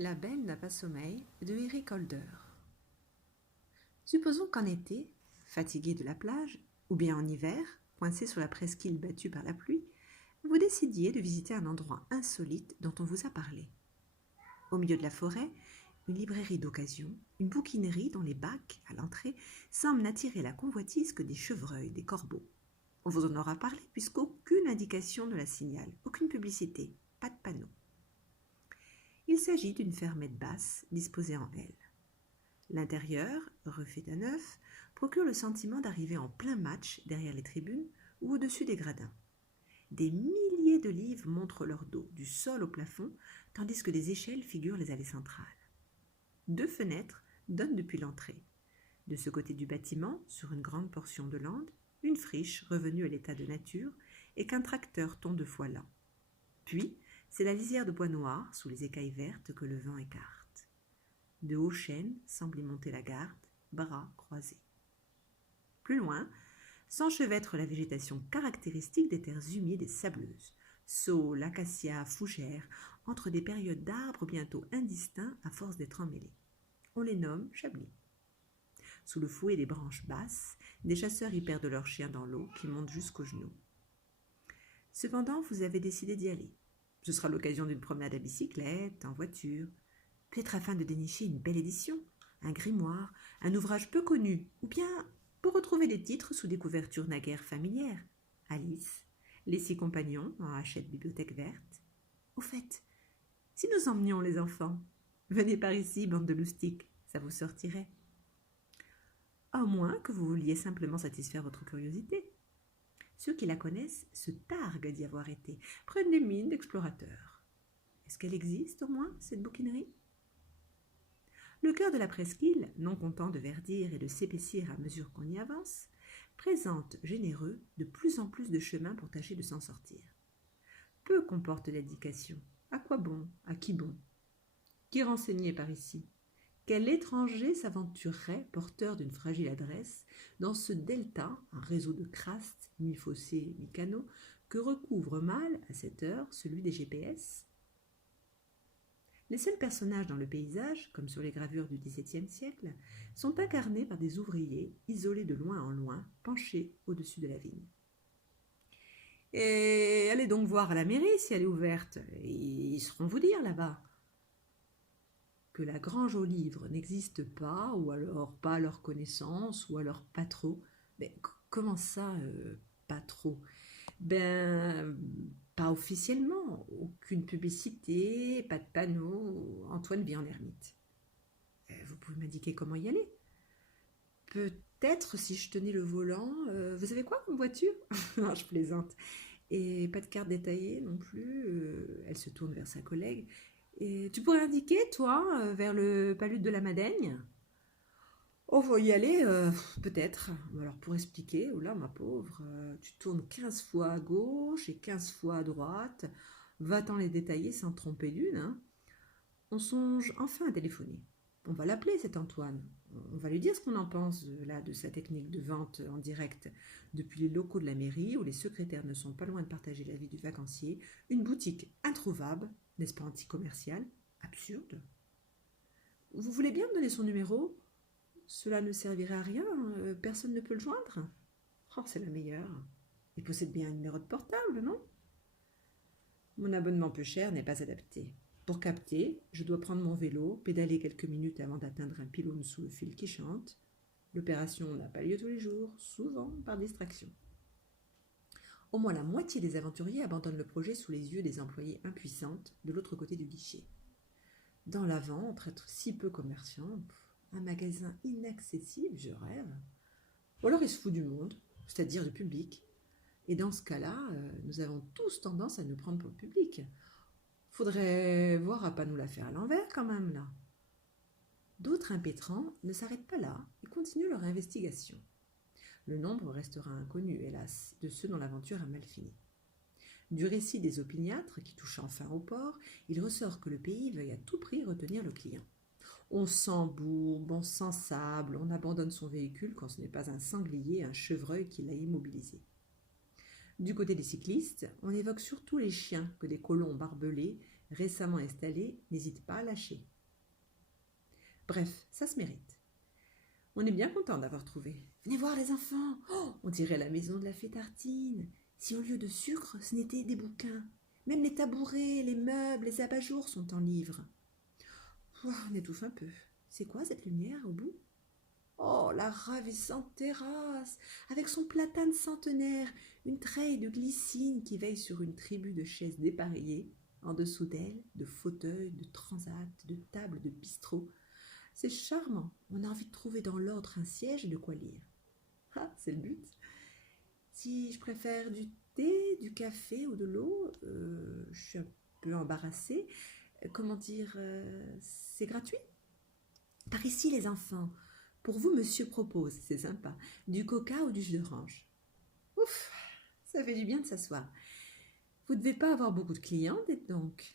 La belle n'a pas sommeil de Eric Holder. Supposons qu'en été, fatigué de la plage, ou bien en hiver, coincé sur la presqu'île battue par la pluie, vous décidiez de visiter un endroit insolite dont on vous a parlé. Au milieu de la forêt, une librairie d'occasion, une bouquinerie dont les bacs, à l'entrée, semblent n'attirer la convoitise que des chevreuils, des corbeaux. On vous en aura parlé puisqu'aucune indication ne la signale, aucune publicité, pas de panneau. Il s'agit d'une fermette basse disposée en L. L'intérieur, refait à neuf, procure le sentiment d'arriver en plein match derrière les tribunes ou au-dessus des gradins. Des milliers de livres montrent leur dos, du sol au plafond, tandis que des échelles figurent les allées centrales. 2 fenêtres donnent depuis l'entrée. De ce côté du bâtiment, sur une grande portion de lande, une friche revenue à l'état de nature et qu'un tracteur tond 2 fois lent. Puis, c'est la lisière de bois noir sous les écailles vertes que le vent écarte. De hauts chênes semblent y monter la garde, bras croisés. Plus loin, s'enchevêtre la végétation caractéristique des terres humides et sableuses. Saules, acacias, fougères, entre des périodes d'arbres bientôt indistincts à force d'être emmêlés. On les nomme chablis. Sous le fouet des branches basses, des chasseurs y perdent leurs chiens dans l'eau qui monte jusqu'aux genoux. Cependant, vous avez décidé d'y aller. Ce sera l'occasion d'une promenade à bicyclette, en voiture, peut-être afin de dénicher une belle édition, un grimoire, un ouvrage peu connu, ou bien pour retrouver des titres sous des couvertures naguère familières. Alice, les 6 compagnons en Hachette Bibliothèque Verte. Au fait, si nous emmenions les enfants, venez par ici, bande de loustiques, ça vous sortirait. À moins que vous vouliez simplement satisfaire votre curiosité. Ceux qui la connaissent se targuent d'y avoir été, prennent des mines d'explorateurs. Est-ce qu'elle existe au moins, cette bouquinerie ? Le cœur de la presqu'île, non content de verdir et de s'épaissir à mesure qu'on y avance, présente, généreux, de plus en plus de chemins pour tâcher de s'en sortir. Peu comporte d'indications. À quoi bon ? À qui bon ? Qui renseignait par ici ? Quel étranger s'aventurerait, porteur d'une fragile adresse, dans ce delta, un réseau de crastes, mi-fossés, mi-canaux, que recouvre mal, à cette heure, celui des GPS ? Les seuls personnages dans le paysage, comme sur les gravures du XVIIe siècle, sont incarnés par des ouvriers, isolés de loin en loin, penchés au-dessus de la vigne. Et allez donc voir à la mairie si elle est ouverte, ils sauront vous dire là-bas. Que la grange aux livres n'existe pas, ou alors pas à leur connaissance, ou alors pas trop. Mais comment ça, pas trop ? Ben, pas officiellement, aucune publicité, pas de panneau, Antoine vit en ermite. Vous pouvez m'indiquer comment y aller ? Peut-être si je tenais le volant. Vous avez quoi comme voiture ? Non, je plaisante. Et pas de carte détaillée non plus. Elle se tourne vers sa collègue. Et tu pourrais indiquer, toi, vers le palud de la Madeigne ? Oh, faut y aller, peut-être. Alors, pour expliquer, oh là, ma pauvre, tu tournes 15 fois à gauche et 15 fois à droite. Va-t'en les détailler sans te tromper d'une, hein. On songe enfin à téléphoner. On va l'appeler, cet Antoine. On va lui dire ce qu'on en pense, là, de sa technique de vente en direct depuis les locaux de la mairie, où les secrétaires ne sont pas loin de partager la vie du vacancier. Une boutique introuvable, n'est-ce pas anti-commerciale ? Absurde. Vous voulez bien me donner son numéro ? Cela ne servirait à rien, personne ne peut le joindre. Oh, c'est la meilleure. Il possède bien un numéro de portable, non ? Mon abonnement peu cher n'est pas adapté. Pour capter, je dois prendre mon vélo, pédaler quelques minutes avant d'atteindre un pylône sous le fil qui chante. L'opération n'a pas lieu tous les jours, souvent par distraction. Au moins la moitié des aventuriers abandonnent le projet sous les yeux des employés impuissantes de l'autre côté du guichet. Dans la vente, être si peu commerçant, un magasin inaccessible, je rêve. Ou alors il se fout du monde, c'est-à-dire du public. Et dans ce cas-là, nous avons tous tendance à nous prendre pour le public. Faudrait voir à pas nous la faire à l'envers quand même, là. D'autres impétrants ne s'arrêtent pas là et continuent leur investigation. Le nombre restera inconnu, hélas, de ceux dont l'aventure a mal fini. Du récit des opiniâtres, qui touche enfin au port, il ressort que le pays veuille à tout prix retenir le client. On s'embourbe, on s'ensable, on abandonne son véhicule quand ce n'est pas un sanglier, un chevreuil qui l'a immobilisé. Du côté des cyclistes, on évoque surtout les chiens que des colons barbelés récemment installé n'hésite pas à lâcher. Bref, ça se mérite. On est bien content d'avoir trouvé. Venez voir les enfants. Oh, on dirait la maison de la fée Tartine. Si au lieu de sucre, ce n'était des bouquins. Même les tabourets, les meubles, les abat-jours sont en livres. Ouah, on étouffe un peu. C'est quoi cette lumière au bout? Oh, la ravissante terrasse, avec son platane centenaire, une treille de glycine qui veille sur une tribu de chaises dépareillées, en dessous d'elle, de fauteuils, de transats, de tables, de bistrots. C'est charmant, on a envie de trouver dans l'ordre un siège et de quoi lire. Ah, c'est le but. Si je préfère du thé, du café ou de l'eau, je suis un peu embarrassée. Comment dire, c'est gratuit? Par ici, les enfants. Pour vous, monsieur propose, c'est sympa, du coca ou du jus d'orange. Ouf, ça fait du bien de s'asseoir. Vous ne devez pas avoir beaucoup de clients, dites donc.